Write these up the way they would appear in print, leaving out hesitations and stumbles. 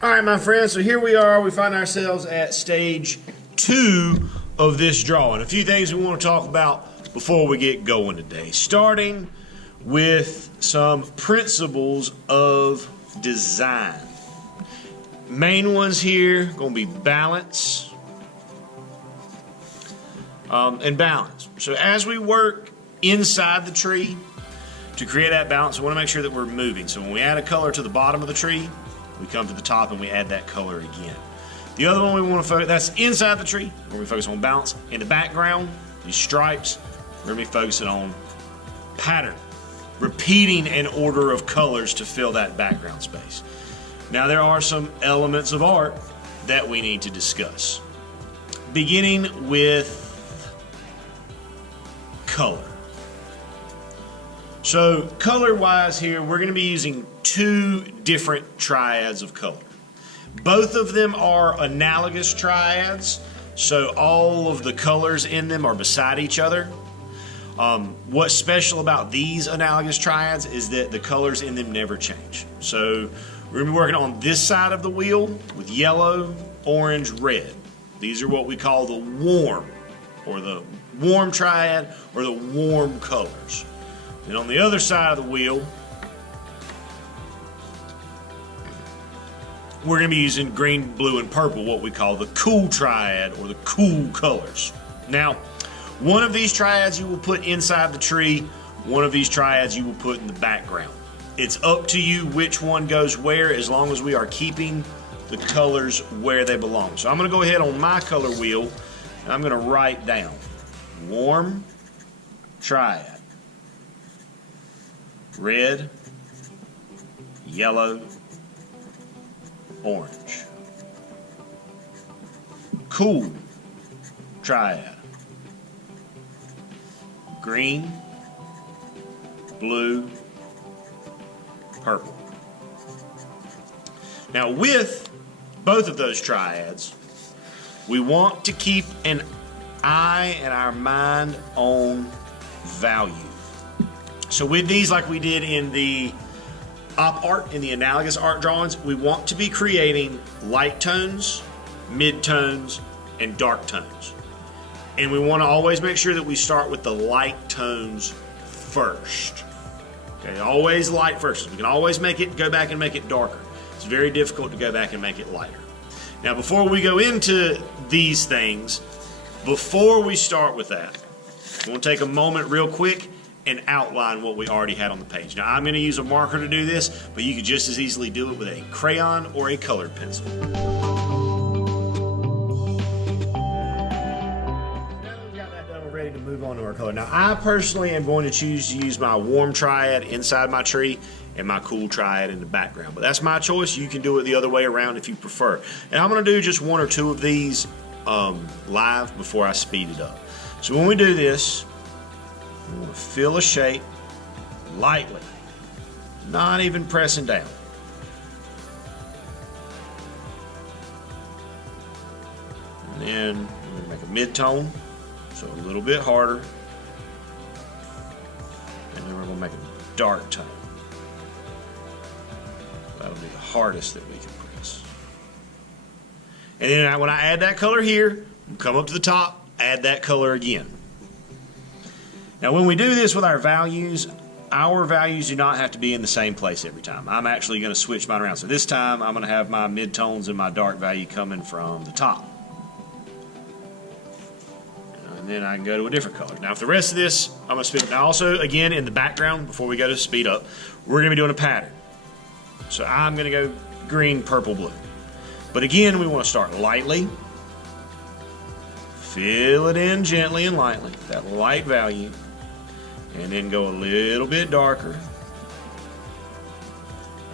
All right, my friends, so here we are. We find ourselves at stage 2 of this drawing. A few things we want to talk about before we get going today. Starting with some principles of design. Main ones here going to be balance and balance. So as we work inside the tree to create that balance, we want to make sure that we're moving. So when we add a color to the bottom of the tree, we come to the top and we add that color again. The other one we want to focus, that's inside the tree, where we focus on balance. In the background, these stripes, we're going to be focusing on pattern, repeating an order of colors to fill that background space. Now there are some elements of art that we need to discuss. Beginning with color. So color-wise here, we're going to be using 2 different triads of color. Both of them are analogous triads, so all of the colors in them are beside each other. What's special about these analogous triads is that the colors in them never change. So we're going to be working on this side of the wheel with yellow, orange, red. These are what we call the warm, or the warm triad, or the warm colors. And on the other side of the wheel, we're going to be using green, blue, and purple, what we call the cool triad, or the cool colors. Now, one of these triads you will put inside the tree, one of these triads you will put in the background. It's up to you which one goes where, as long as we are keeping the colors where they belong. So I'm going to go ahead on my color wheel, and I'm going to write down warm triad. Red, yellow, orange. Cool triad. Green, blue, purple. Now with both of those triads, we want to keep an eye and our mind on value. So with these, like we did in the op art, in the analogous art drawings, we want to be creating light tones, mid-tones, and dark tones. And we want to always make sure that we start with the light tones first. Okay, always light first. We can always make it, go back and make it darker. It's very difficult to go back and make it lighter. Now before we go into these things, before we start with that, I want to take a moment real quick and outline what we already had on the page. Now I'm going to use a marker to do this, but you could just as easily do it with a crayon or a colored pencil. Now that we've got that done, we're ready to move on to our color. Now I personally am going to choose to use my warm triad inside my tree and my cool triad in the background, but that's my choice. You can do it the other way around if you prefer. And I'm going to do just 1 or 2 of these live before I speed it up. So when we do this, we want to fill a shape lightly, not even pressing down. And then we're going to make a mid-tone, so a little bit harder. And then we're going to make a dark tone. That'll be the hardest that we can press. And then when I add that color here, we'll come up to the top, add that color again. Now when we do this with our values do not have to be in the same place every time. I'm actually going to switch mine around. So this time I'm going to have my mid-tones and my dark value coming from the top. And then I can go to a different color. Now for the rest of this, I'm going to speed up. Now also, again, in the background, before we go to speed up, we're going to be doing a pattern. So I'm going to go green, purple, blue. But again, we want to start lightly. Fill it in gently and lightly, that light value. And then go a little bit darker.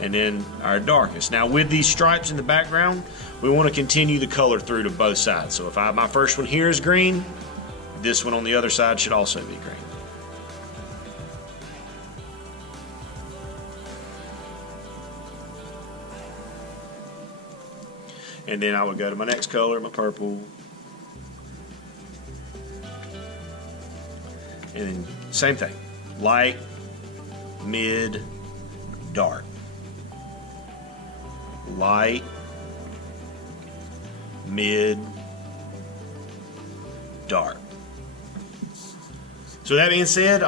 And then our darkest. Now with these stripes in the background, we want to continue the color through to both sides. So if my first one here is green, this one on the other side should also be green. And then I would go to my next color, my purple. And then same thing, light, mid, dark. Light, mid, dark. So that being said,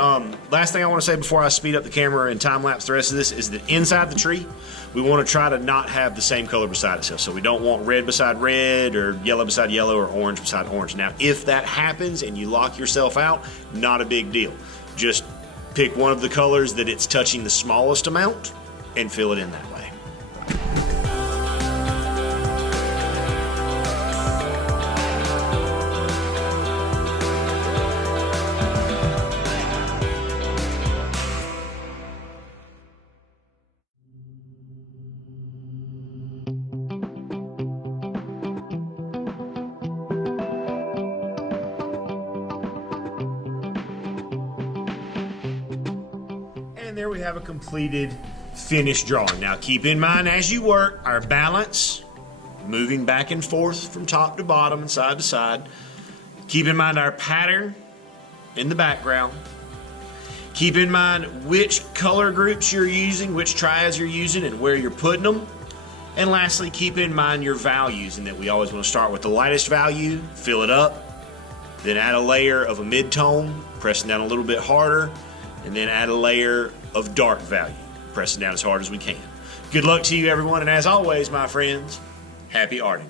last thing I want to say before I speed up the camera and time lapse the rest of this is that inside the tree, we want to try to not have the same color beside itself. So we don't want red beside red or yellow beside yellow or orange beside orange. Now, if that happens and you lock yourself out, not a big deal. Just pick one of the colors that it's touching the smallest amount and fill it in that way. And there we have a completed finished drawing. Now keep in mind as you work, our balance, moving back and forth from top to bottom and side to side. Keep in mind our pattern in the background. Keep in mind which color groups you're using, which triads you're using, and where you're putting them. And lastly, keep in mind your values, and that we always want to start with the lightest value, fill it up, then add a layer of a mid-tone, pressing down a little bit harder, and then add a layer of dark value, pressing down as hard as we can. Good luck to you, everyone, and as always, my friends, happy arting.